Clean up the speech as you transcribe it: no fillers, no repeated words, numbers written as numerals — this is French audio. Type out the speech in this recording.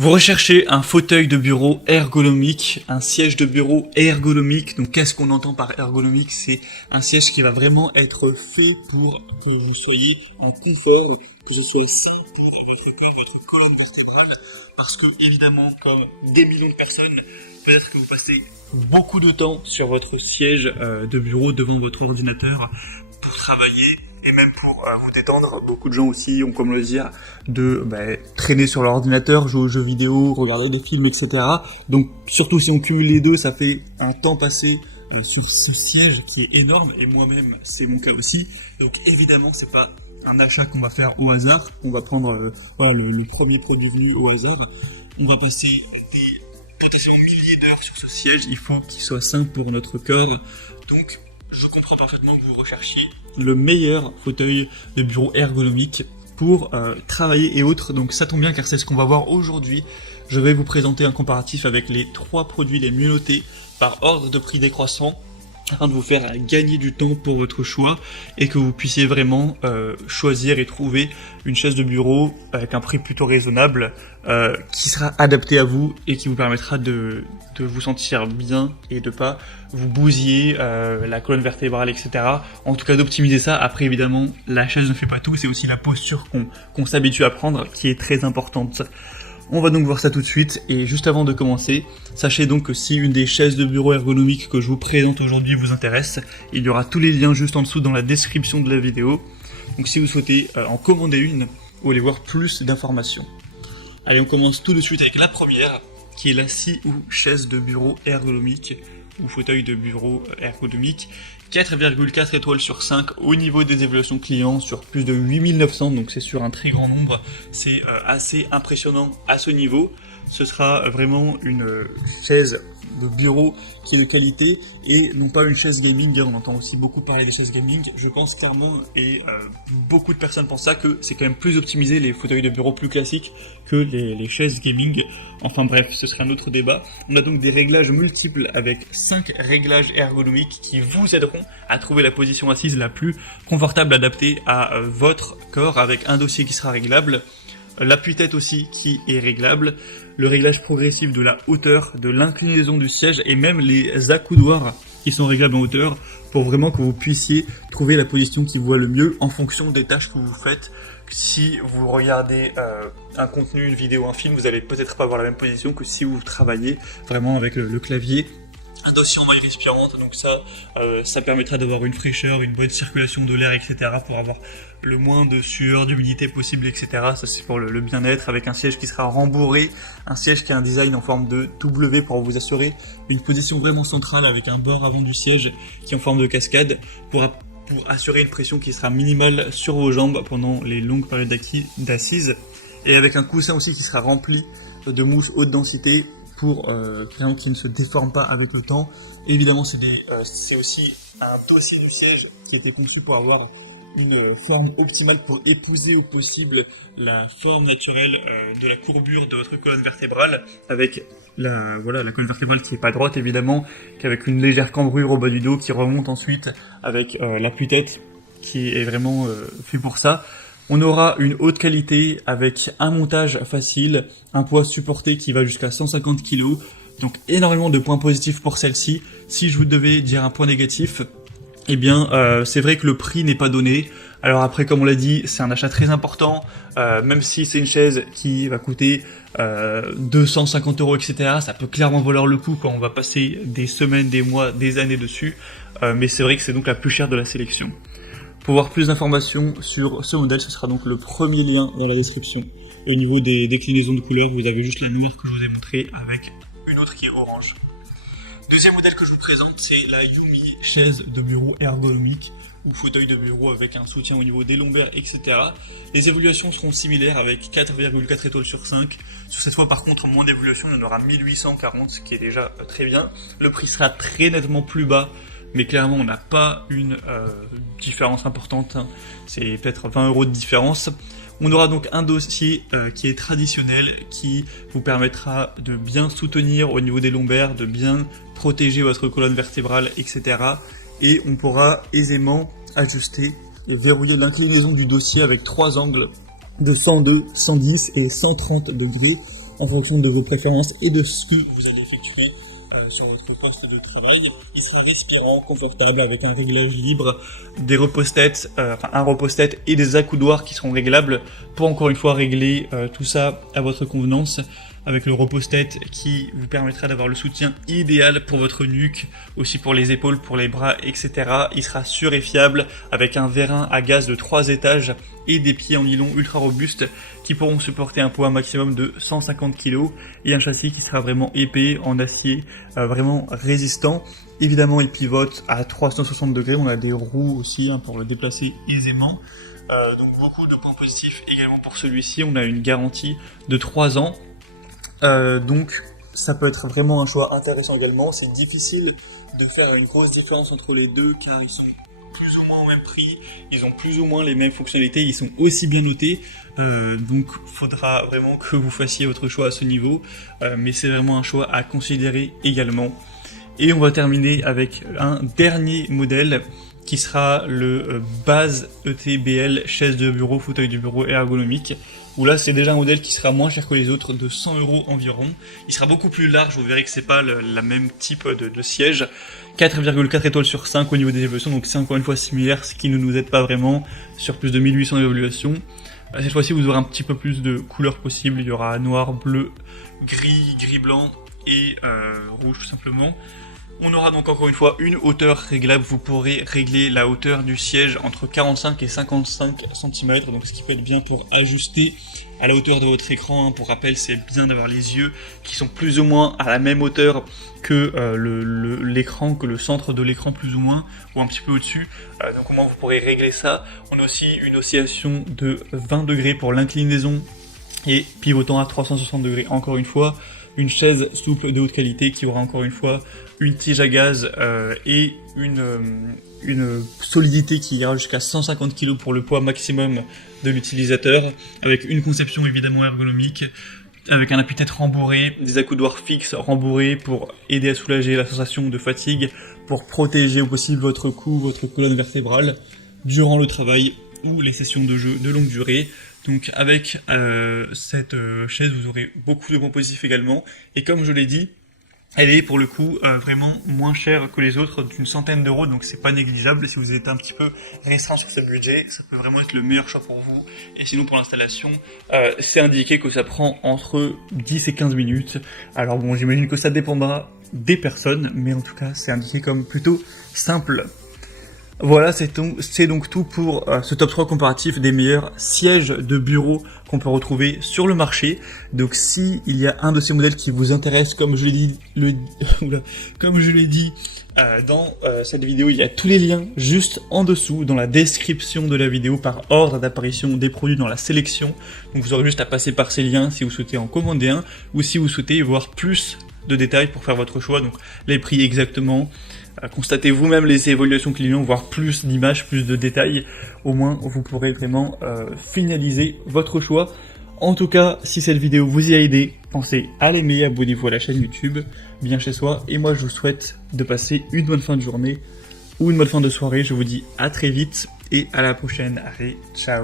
Vous recherchez un fauteuil de bureau ergonomique, un siège de bureau ergonomique. Donc qu'est-ce qu'on entend par ergonomique? C'est un siège qui va vraiment être fait pour que vous soyez en confort, que ce soit sain pour votre corps, votre colonne vertébrale. Parce que évidemment, comme des millions de personnes, peut-être que vous passez beaucoup de temps sur votre siège de bureau devant votre ordinateur pour travailler. Et même pour vous détendre, beaucoup de gens aussi ont comme loisir de traîner sur leur ordinateur, jouer aux jeux vidéo, regarder des films, etc. Donc surtout si on cumule les deux, ça fait un temps passé sur ce siège qui est énorme, et moi-même c'est mon cas aussi. Donc évidemment c'est pas un achat qu'on va faire au hasard, on va prendre le premier produit venu au hasard, on va passer des potentiellement milliers d'heures sur ce siège, il faut qu'il soit sain pour notre corps. Donc je comprends parfaitement que vous recherchiez le meilleur fauteuil de bureau ergonomique pour travailler et autres. Donc ça tombe bien car c'est ce qu'on va voir aujourd'hui. Je vais vous présenter un comparatif avec les 3 produits les mieux notés par ordre de prix décroissant afin de vous faire gagner du temps pour votre choix et que vous puissiez vraiment choisir et trouver une chaise de bureau avec un prix plutôt raisonnable qui sera adapté à vous et qui vous permettra de vous sentir bien et de pas vous bousiller la colonne vertébrale, etc. En tout cas d'optimiser ça. Après évidemment la chaise ne fait pas tout, c'est aussi la posture qu'on s'habitue à prendre qui est très importante. On va donc voir ça tout de suite, et juste avant de commencer, sachez donc que si une des chaises de bureau ergonomiques que je vous présente aujourd'hui vous intéresse, il y aura tous les liens juste en dessous dans la description de la vidéo. Donc si vous souhaitez en commander une ou aller voir plus d'informations. Allez, on commence tout de suite avec la première, qui est la Sihu chaise de bureau ergonomique, ou fauteuil de bureau ergonomique. 4,4 étoiles sur 5 au niveau des évaluations clients sur plus de 8900, donc c'est sur un très grand nombre, c'est assez impressionnant à ce niveau. Ce sera vraiment une chaise de bureau qui est de qualité et non pas une chaise gaming. On entend aussi beaucoup parler des chaises gaming, je pense clairement, et beaucoup de personnes pensent ça, que c'est quand même plus optimisé les fauteuils de bureau plus classiques que les chaises gaming. Enfin bref, ce serait un autre débat. On a donc des réglages multiples avec 5 réglages ergonomiques qui vous aideront à trouver la position assise la plus confortable adaptée à votre corps, avec un dossier qui sera réglable, l'appui-tête aussi qui est réglable, le réglage progressif de la hauteur, de l'inclinaison du siège et même les accoudoirs qui sont réglables en hauteur pour vraiment que vous puissiez trouver la position qui vous va le mieux en fonction des tâches que vous faites. Si vous regardez un contenu, une vidéo, un film, vous allez peut-être pas avoir la même position que si vous travaillez vraiment avec le clavier. Un dossier en maille respirante, donc ça permettra d'avoir une fraîcheur, une bonne circulation de l'air, etc. pour avoir le moins de sueur, d'humidité possible, etc. Ça c'est pour le bien-être, avec un siège qui sera rembourré, un siège qui a un design en forme de W pour vous assurer une position vraiment centrale avec un bord avant du siège qui est en forme de cascade pour assurer une pression qui sera minimale sur vos jambes pendant les longues périodes d'assises, et avec un coussin aussi qui sera rempli de mousse haute densité pour qui ne se déforme pas avec le temps. Et évidemment c'est aussi un dossier du siège qui était conçu pour avoir une forme optimale pour épouser au possible la forme naturelle de la courbure de votre colonne vertébrale, avec la colonne vertébrale qui n'est pas droite évidemment, qu'avec une légère cambrure au bas du dos qui remonte ensuite avec l'appui-tête qui est vraiment fait pour ça. On aura une haute qualité avec un montage facile, un poids supporté qui va jusqu'à 150 kg, donc énormément de points positifs pour celle-ci. Si je vous devais dire un point négatif, eh bien c'est vrai que le prix n'est pas donné. Alors après, comme on l'a dit, c'est un achat très important, même si c'est une chaise qui va coûter 250 €, etc. Ça peut clairement valoir le coup quand on va passer des semaines, des mois, des années dessus, mais c'est vrai que c'est donc la plus chère de la sélection. Pour voir plus d'informations sur ce modèle, ce sera donc le premier lien dans la description. Et au niveau des déclinaisons de couleurs, vous avez juste la noire que je vous ai montrée avec une autre qui est orange. Deuxième modèle que je vous présente, c'est la Yumi chaise de bureau ergonomique ou fauteuil de bureau avec un soutien au niveau des lombaires, etc. Les évaluations seront similaires avec 4,4 étoiles sur 5. Sur cette fois par contre, moins d'évaluations, il y en aura 1840, ce qui est déjà très bien. Le prix sera très nettement plus bas, mais clairement on n'a pas une différence importante, hein. C'est peut-être 20 € de différence. On aura donc un dossier qui est traditionnel, qui vous permettra de bien soutenir au niveau des lombaires, de bien protéger votre colonne vertébrale, etc. Et on pourra aisément ajuster et verrouiller l'inclinaison du dossier avec 3 angles de 102, 110 et 130 degrés. en fonction de vos préférences et de ce que vous allez effectuer sur votre poste de travail. Il sera respirant, confortable, avec un réglage libre, des repose-têtes, un repose-tête et des accoudoirs qui seront réglables pour encore une fois régler tout ça à votre convenance, avec le repose-tête qui vous permettra d'avoir le soutien idéal pour votre nuque, aussi pour les épaules, pour les bras, etc. Il sera sûr et fiable, avec un vérin à gaz de 3 étages et des pieds en nylon ultra robustes qui pourront supporter un poids maximum de 150 kg et un châssis qui sera vraiment épais, en acier, vraiment résistant. Évidemment, il pivote à 360 degrés, on a des roues aussi pour le déplacer aisément. Donc beaucoup de points positifs également pour celui-ci, on a une garantie de 3 ans. Donc ça peut être vraiment un choix intéressant également. C'est difficile de faire une grosse différence entre les deux car ils sont plus ou moins au même prix, ils ont plus ou moins les mêmes fonctionnalités, ils sont aussi bien notés, donc faudra vraiment que vous fassiez votre choix à ce niveau, mais c'est vraiment un choix à considérer également. Et on va terminer avec un dernier modèle qui sera le Base ETBL chaise de bureau, fauteuil de bureau ergonomique, où là c'est déjà un modèle qui sera moins cher que les autres, de 100 € environ. Il sera beaucoup plus large, vous verrez que c'est pas la même type de siège. 4,4 étoiles sur 5 au niveau des évaluations, donc c'est encore une fois similaire, ce qui ne nous aide pas vraiment, sur plus de 1800 évaluations. Cette fois-ci vous aurez un petit peu plus de couleurs possibles, il y aura noir, bleu, gris blanc et rouge tout simplement. On aura donc encore une fois une hauteur réglable, vous pourrez régler la hauteur du siège entre 45 et 55 cm, donc ce qui peut être bien pour ajuster à la hauteur de votre écran. Pour rappel, c'est bien d'avoir les yeux qui sont plus ou moins à la même hauteur que l'écran, que le centre de l'écran plus ou moins, ou un petit peu au-dessus. Donc comment vous pourrez régler ça. On a aussi une oscillation de 20 degrés pour l'inclinaison et pivotant à 360 degrés encore une fois. Une chaise souple de haute qualité qui aura encore une fois une tige à gaz et une solidité qui ira jusqu'à 150 kg pour le poids maximum de l'utilisateur, avec une conception évidemment ergonomique, avec un appui-tête rembourré, des accoudoirs fixes rembourrés pour aider à soulager la sensation de fatigue, pour protéger au possible votre cou, votre colonne vertébrale durant le travail ou les sessions de jeu de longue durée. Donc avec cette chaise, vous aurez beaucoup de points positifs également. Et comme je l'ai dit, elle est pour le coup vraiment moins chère que les autres, d'une centaine d'euros, donc c'est pas négligeable. Si vous êtes un petit peu restreint sur ce budget, ça peut vraiment être le meilleur choix pour vous. Et sinon pour l'installation, c'est indiqué que ça prend entre 10 et 15 minutes. Alors bon, j'imagine que ça dépendra des personnes, mais en tout cas c'est indiqué comme plutôt simple. Voilà, c'est donc tout pour ce top 3 comparatif des meilleurs sièges de bureau qu'on peut retrouver sur le marché. Donc si il y a un de ces modèles qui vous intéresse, comme je l'ai dit, dans cette vidéo, il y a tous les liens juste en dessous dans la description de la vidéo par ordre d'apparition des produits dans la sélection. Donc vous aurez juste à passer par ces liens si vous souhaitez en commander un ou si vous souhaitez voir plus de détails pour faire votre choix, donc les prix exactement. Constatez vous-même les évaluations clients, voire plus d'images, plus de détails. Au moins, vous pourrez vraiment finaliser votre choix. En tout cas, si cette vidéo vous y a aidé, pensez à l'aimer, abonnez-vous à la chaîne YouTube, bien chez soi. Et moi, je vous souhaite de passer une bonne fin de journée ou une bonne fin de soirée. Je vous dis à très vite et à la prochaine. Allez, ciao.